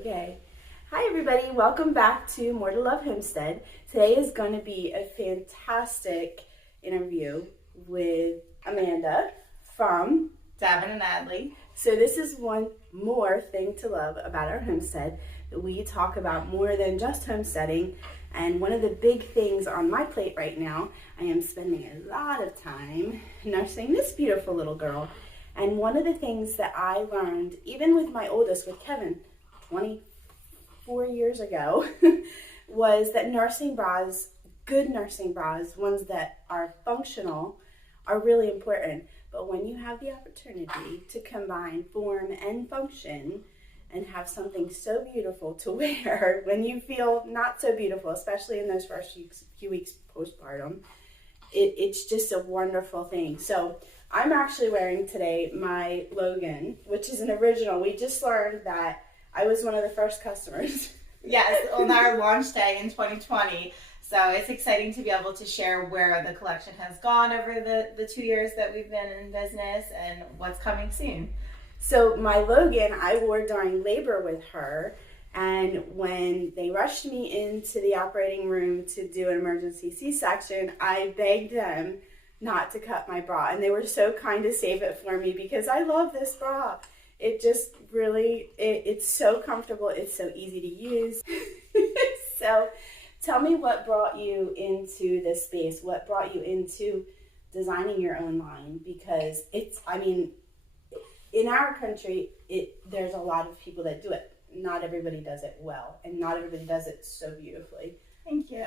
Okay. Hi everybody, welcome back to More to Love Homestead. Today is going to be a fantastic interview with Amanda from Davin and Adley. So this is one more thing to love about our homestead, that we talk about more than just homesteading. And one of the big things on my plate right now, I am spending a lot of time nursing this beautiful little girl. And one of the things that I learned, even with my oldest, with Kevin, 24 years ago, was that nursing bras, good nursing bras, ones that are functional, are really important. But when you have the opportunity to combine form and function and have something so beautiful to wear when you feel not so beautiful, especially in those first few weeks postpartum, it's just a wonderful thing. So I'm actually wearing today my Logan, which is an original. We just learned that I was one of the first customers. Yes, on our launch day in 2020. So it's exciting to be able to share where the collection has gone over the 2 years that we've been in business and what's coming soon. So my Logan, I wore during labor with her. And when they rushed me into the operating room to do an emergency C-section, I begged them not to cut my bra. And they were so kind to save it for me because I love this bra. It just really, it's so comfortable. It's so easy to use. So tell me what brought you into this space. What brought you into designing your own line? Because in our country, there's a lot of people that do it. Not everybody does it well, and not everybody does it so beautifully. Thank you.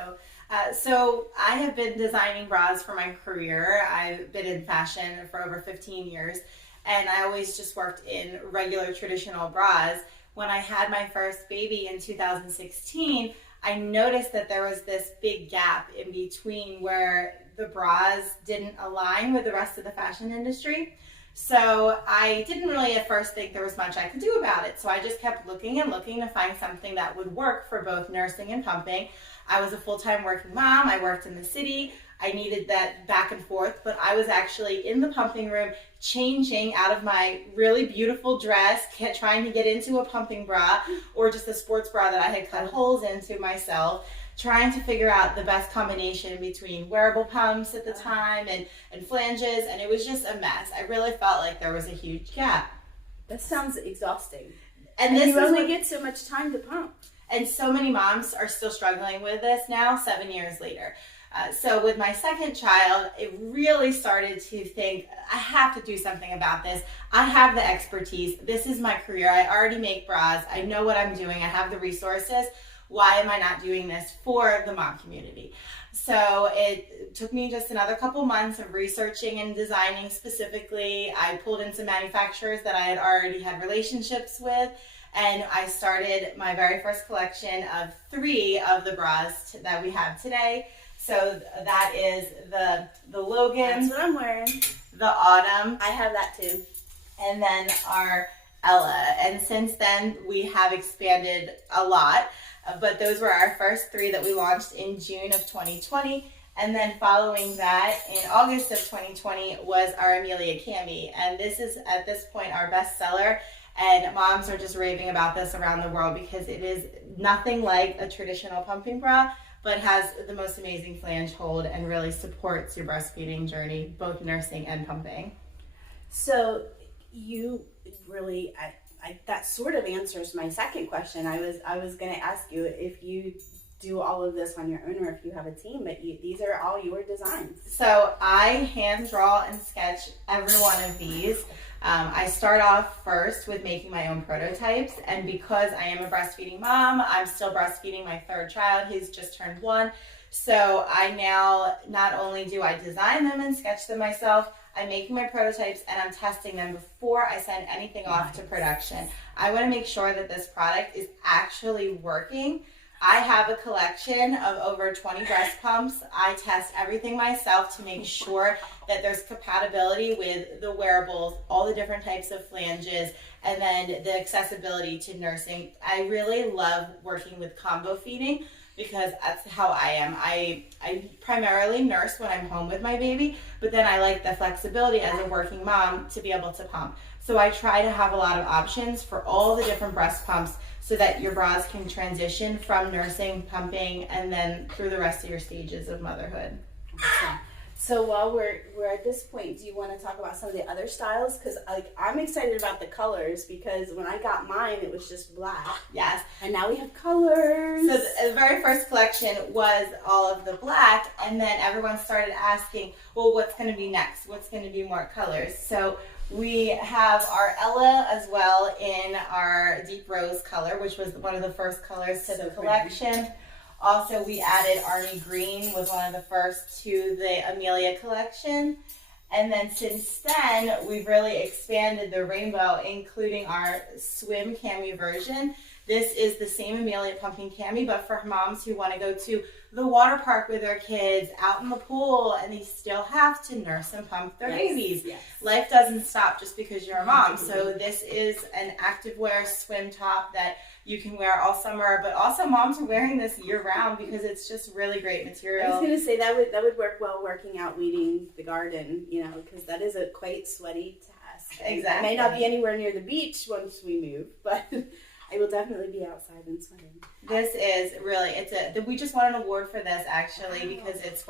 So I have been designing bras for my career. I've been in fashion for over 15 years, and I always just worked in regular traditional bras. When I had my first baby in 2016, I noticed that there was this big gap in between where the bras didn't align with the rest of the fashion industry. So I didn't really at first think there was much I could do about it. So I just kept looking and looking to find something that would work for both nursing and pumping. I was a full-time working mom. I worked in the city. I needed that back and forth, but I was actually in the pumping room changing out of my really beautiful dress, trying to get into a pumping bra or just a sports bra that I had cut holes into myself, trying to figure out the best combination between wearable pumps at the time and flanges, and it was just a mess. I really felt like there was a huge gap. That sounds exhausting. And you only get so much time to pump. And so many moms are still struggling with this now, 7 years later. So with my second child, it really started to think, I have to do something about this. I have the expertise. This is my career. I already make bras. I know what I'm doing. I have the resources. Why am I not doing this for the mom community? So it took me just another couple months of researching and designing specifically. I pulled in some manufacturers that I had already had relationships with, and I started my very first collection of 3 of the bras that we have today. So that is the Logan. That's what I'm wearing. The Autumn. I have that too. And then our Ella. And since then, we have expanded a lot. But those were our first 3 that we launched in June of 2020. And then following that, in August of 2020, was our Amelia Cami. And this is, at this point, our bestseller. And moms are just raving about this around the world because it is nothing like a traditional pumping bra, but has the most amazing flange hold and really supports your breastfeeding journey, both nursing and pumping. So you really, that sort of answers my second question. I was going to ask you if you do all of this on your own or if you have a team, but these are all your designs. So I hand draw and sketch every one of these. I start off first with making my own prototypes, and because I am a breastfeeding mom, I'm still breastfeeding my 3rd child who's just turned 1. So I now, not only do I design them and sketch them myself, I'm making my prototypes and I'm testing them before I send anything off to production. I want to make sure that this product is actually working. I have a collection of over 20 breast pumps. I test everything myself to make sure that there's compatibility with the wearables, all the different types of flanges, and then the accessibility to nursing. I really love working with combo feeding. because that's how I am. I primarily nurse when I'm home with my baby, but then I like the flexibility as a working mom to be able to pump. So I try to have a lot of options for all the different breast pumps so that your bras can transition from nursing, pumping, and then through the rest of your stages of motherhood. Awesome. So while we're at this point, do you want to talk about some of the other styles? Because I'm excited about the colors, because when I got mine, it was just black. Yes. And now we have colors. So the very first collection was all of the black, and then everyone started asking, well, what's going to be next? What's going to be more colors? So we have our Ella as well in our deep rose color, which was one of the first colors to the collection. Also, we added Army Green, was one of the first to the Amelia collection. And then since then, we've really expanded the rainbow, including our swim cami version. This is the same Amelia pumping cami, but for moms who want to go to the water park with their kids, out in the pool, and they still have to nurse and pump their babies. Yes. Life doesn't stop just because you're a mom. So this is an activewear swim top that you can wear all summer, but also moms are wearing this year round because it's just really great material. I was going to say that would work well working out, weeding the garden, because that is a quite sweaty task. Exactly. I may not be anywhere near the beach once we move, but I will definitely be outside and sweating. This is really, we just won an award for this actually, because it's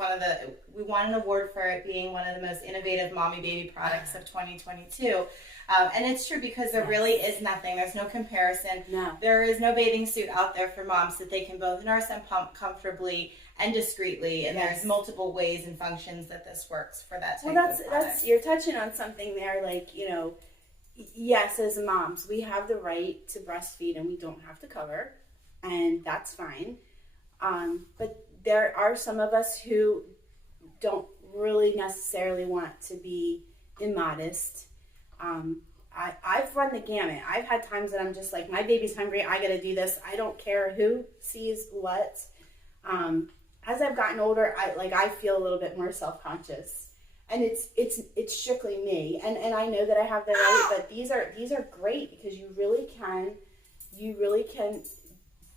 we won an award for it being one of the most innovative mommy baby products of 2022. And it's true because there really is nothing. There's no comparison. No. There is no bathing suit out there for moms that they can both nurse and pump comfortably and discreetly. And there's multiple ways and functions that this works for that type of product. That's you're touching on something there, like, yes, as moms, we have the right to breastfeed and we don't have to cover, and that's fine. But there are some of us who don't really necessarily want to be immodest. I've run the gamut. I've had times that I'm just like, my baby's hungry, I gotta do this. I don't care who sees what. As I've gotten older, I feel a little bit more self-conscious. And it's strictly me. And I know that I have the right, but these are great because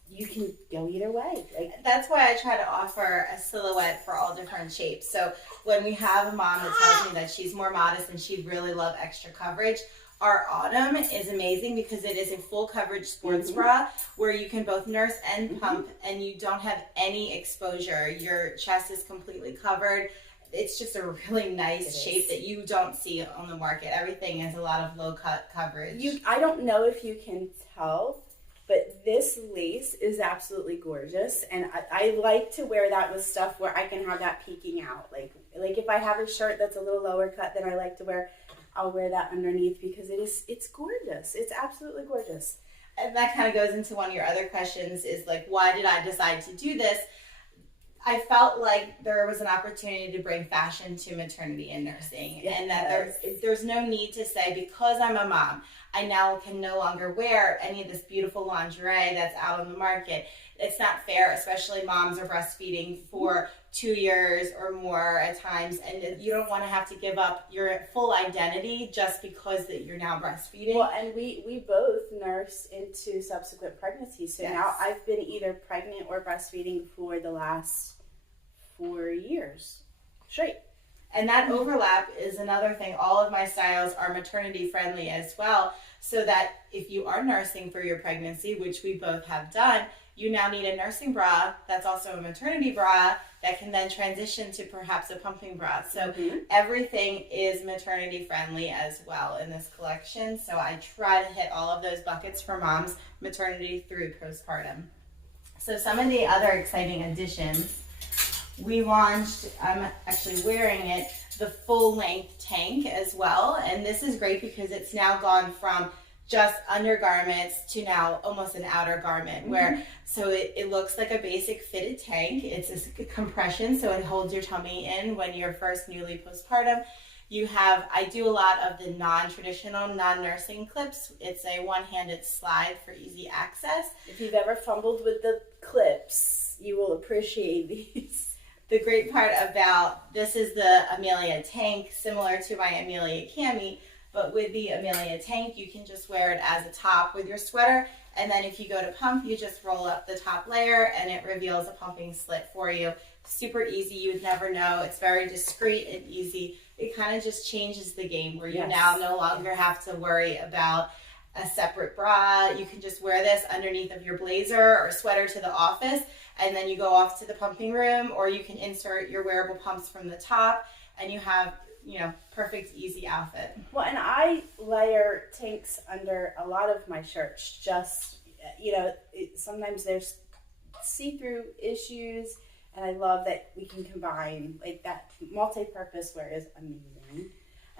you can go either way. That's why I try to offer a silhouette for all different shapes. So when we have a mom that tells me that she's more modest and she'd really love extra coverage, our Autumn is amazing because it is a full coverage sports bra where you can both nurse and pump and you don't have any exposure. Your chest is completely covered. It's just a really nice shape that you don't see on the market. Everything has a lot of low cut coverage. I don't know if you can tell, but this lace is absolutely gorgeous, and I like to wear that with stuff where I can have that peeking out. Like if I have a shirt that's a little lower cut than I like to wear, I'll wear that underneath because it's gorgeous. It's absolutely gorgeous. And that kind of goes into one of your other questions is like, why did I decide to do this? I felt like there was an opportunity to bring fashion to maternity and nursing, and that there's no need to say, because I'm a mom, I now can no longer wear any of this beautiful lingerie that's out on the market. It's not fair, especially moms are breastfeeding for 2 years or more at times, and you don't want to have to give up your full identity just because that you're now breastfeeding. Well, and we both nurse into subsequent pregnancies, so now I've been either pregnant or breastfeeding for the last 4 years straight. And that overlap is another thing. All of my styles are maternity friendly as well, so that if you are nursing for your pregnancy, which we both have done, you now need a nursing bra that's also a maternity bra that can then transition to perhaps a pumping bra. So everything is maternity friendly as well in this collection. So I try to hit all of those buckets for moms, maternity through postpartum. So some of the other exciting additions, we launched, I'm actually wearing it, the full length tank as well. And this is great because it's now gone from just undergarments to now almost an outer garment where, so it looks like a basic fitted tank. It's a compression, so it holds your tummy in when you're first newly postpartum. I do a lot of the non-traditional, non-nursing clips. It's a one-handed slide for easy access. If you've ever fumbled with the clips, you will appreciate these. The great part about this is the Amelia tank, similar to my Amelia cami, but with the Amelia tank, you can just wear it as a top with your sweater, And then if you go to pump, you just roll up the top layer and it reveals a pumping slit for you. Super easy. You would never know. It's very discreet and easy. It kind of just changes the game where you now no longer have to worry about a separate bra. You can just wear this underneath of your blazer or sweater to the office, and then you go off to the pumping room, or you can insert your wearable pumps from the top, and you have, you know, perfect, easy outfit. Well, and I layer tanks under a lot of my shirts. Just, you know, sometimes there's see-through issues, and I love that we can combine, like, that multi-purpose wear is amazing.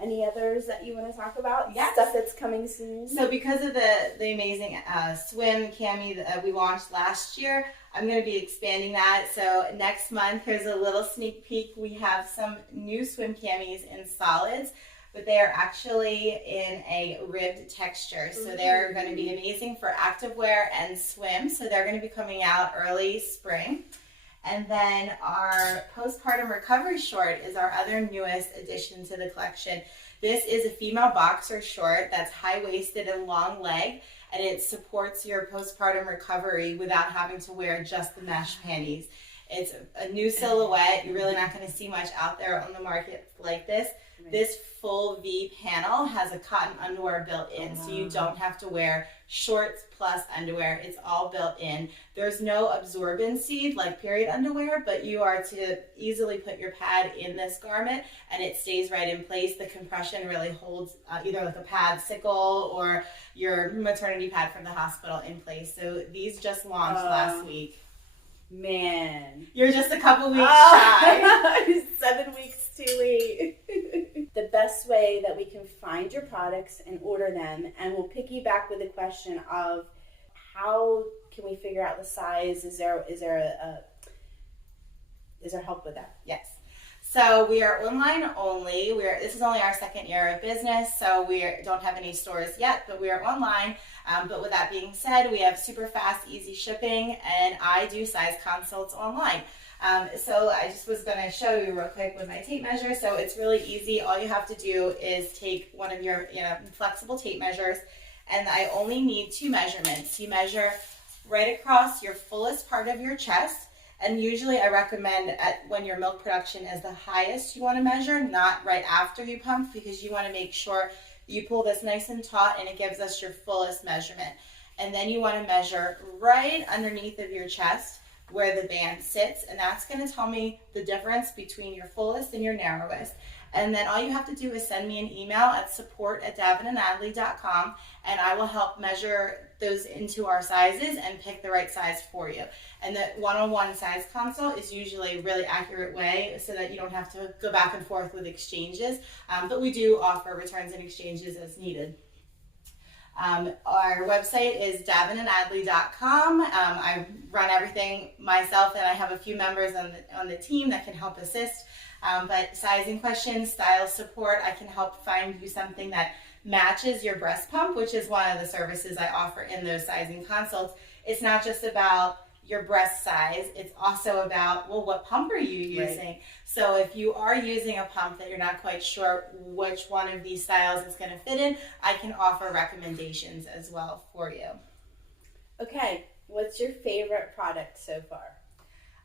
Any others that you want to talk about? Yes. Stuff that's coming soon? So because of the amazing swim cami that we launched last year, I'm going to be expanding that. So next month, here's a little sneak peek. We have some new swim camis in solids, but they are actually in a ribbed texture. So they're going to be amazing for activewear and swim. So they're going to be coming out early spring. And then our postpartum recovery short is our other newest addition to the collection. This is a female boxer short that's high-waisted and long leg, and it supports your postpartum recovery without having to wear just the mesh panties. It's a new silhouette. You're really not going to see much out there on the market like this. This full V panel has a cotton underwear built in, so you don't have to wear shorts plus underwear. It's all built in. There's no absorbency like period underwear, but you are to easily put your pad in this garment and it stays right in place. The compression really holds either like a pad sickle or your maternity pad from the hospital in place. So these just launched last week. Man. You're just a couple weeks shy. 7 weeks too late. The best way that we can find your products and order them, and we'll piggyback with the question of how can we figure out the size? Is there help with that? Yes. So we are online only. This is only our second year of business, so we don't have any stores yet, but we are online. But with that being said, we have super fast, easy shipping, and I do size consults online. So I just was going to show you real quick with my tape measure. So it's really easy. All you have to do is take one of your flexible tape measures, and I only need 2 measurements. You measure right across your fullest part of your chest. And usually I recommend when your milk production is the highest you want to measure, not right after you pump, because you want to make sure you pull this nice and taut and it gives us your fullest measurement. And then you want to measure right underneath of your chest where the band sits, and that's going to tell me the difference between your fullest and your narrowest. And then all you have to do is send me an email at support@davinandnatalie.com, and I will help measure those into our sizes and pick the right size for you. And the one-on-one size consult is usually a really accurate way so that you don't have to go back and forth with exchanges. But we do offer returns and exchanges as needed. Our website is davinandnatalie.com. I run everything myself, and I have a few members on the team that can help assist. But sizing questions, style support, I can help find you something that matches your breast pump, which is one of the services I offer in those sizing consults. It's not just about your breast size, it's also about, well, what pump are you using? Right. So if you are using a pump that you're not quite sure which one of these styles is going to fit in, I can offer recommendations as well for you. Okay, what's your favorite product so far?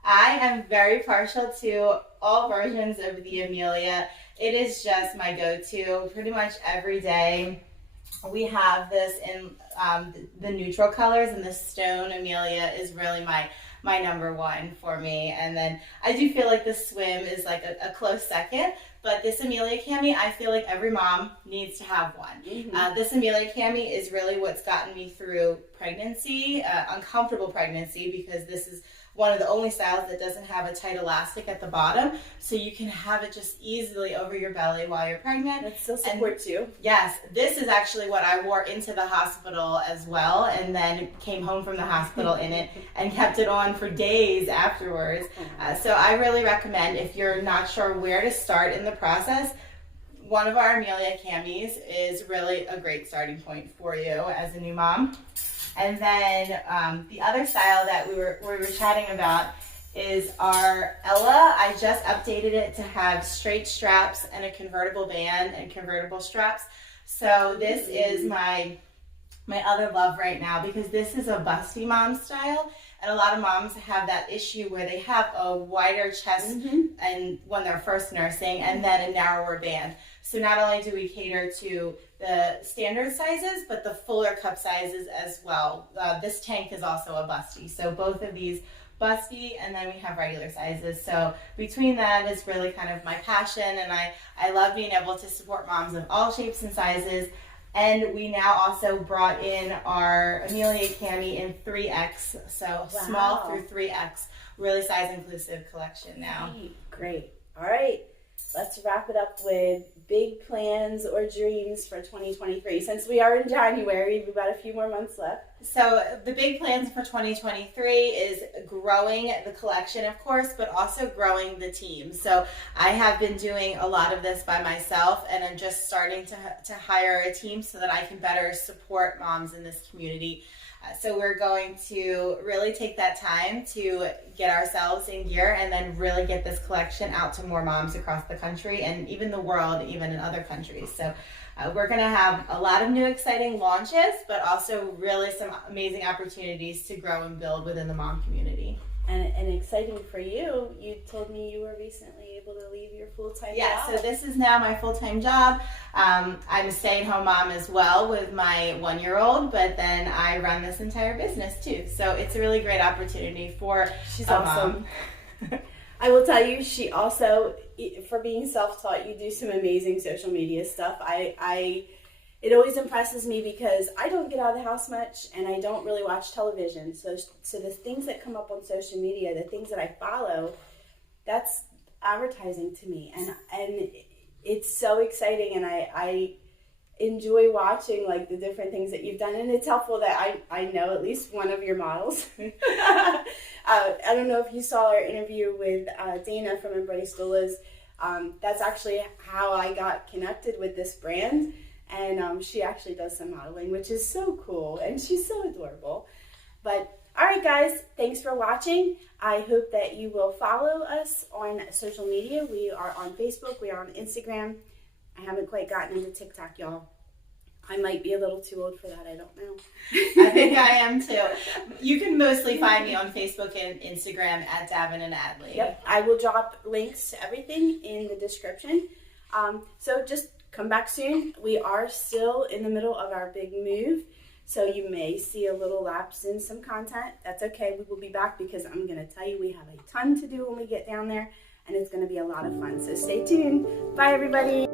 I am very partial to all versions of the Amelia. It is just my go-to pretty much every day. We have this in the neutral colors, and the Stone Amelia is really my number one for me. And then I do feel like the Swim is like a close second, but this Amelia cami, I feel like every mom needs to have one. Mm-hmm. This Amelia cami is really what's gotten me through pregnancy, uncomfortable pregnancy, because this is one of the only styles that doesn't have a tight elastic at the bottom, so you can have it just easily over your belly while you're pregnant. It still supports you. Yes, this is actually what I wore into the hospital as well, and then came home from the hospital in it and kept it on for days afterwards. So I really recommend, if you're not sure where to start in the process, one of our Amelia camis is really a great starting point for you as a new mom. And then the other style that we were chatting about is our Ella. I just updated it to have straight straps and a convertible band and convertible straps. So this is my my other love right now, because this is a busty mom style, and a lot of moms have that issue where they have a wider chest and when they're first nursing, and then a narrower band. So not only do we cater to the standard sizes, but the fuller cup sizes as well. This tank is also a busty, so both of these busty, and then we have regular sizes. So between that is really kind of my passion, and I love being able to support moms of all shapes and sizes. And we now also brought in our Amelia Cami in 3X, so small through 3X, really size inclusive collection now. Great. All right, let's wrap it up with big plans or dreams for 2023. Since we are in January, we've got a few more months left. So the big plans for 2023 is growing the collection, of course, but also growing the team. So I have been doing a lot of this by myself, and I'm just starting to hire a team so that I can better support moms in this community. So we're going to really take that time to get ourselves in gear and then really get this collection out to more moms across the country and even the world, even in other countries. So we're going to have a lot of new exciting launches, but also really some amazing opportunities to grow and build within the mom community. And exciting for you, you told me you were recently able to leave your full-time job. Yeah, so this is now my full-time job. I'm a stay-at-home mom as well with my 1-year-old, but then I run this entire business too. So it's a really great opportunity for She's a awesome. mom. I will tell you, she also, for being self-taught, you do some amazing social media stuff. It always impresses me because I don't get out of the house much and I don't really watch television. So the things that come up on social media, the things that I follow, that's advertising to me. And it's so exciting, and I enjoy watching like the different things that you've done. And it's helpful that I know at least one of your models. I don't know if you saw our interview with Dana from Embrace Doulas. That's actually how I got connected with this brand. And she actually does some modeling, which is so cool, and she's so adorable. But all right, guys, thanks for watching. I hope that you will follow us on social media. We are on Facebook, we are on Instagram. I haven't quite gotten into TikTok, y'all. I might be a little too old for that, I don't know. I think I am too. You can mostly find me on Facebook and Instagram at Davin and Adley. Yep, I will drop links to everything in the description. So just come back soon. We are still in the middle of our big move, so you may see a little lapse in some content. That's okay. We will be back because I'm going to tell you we have a ton to do when we get down there, and it's going to be a lot of fun. So stay tuned. Bye, everybody.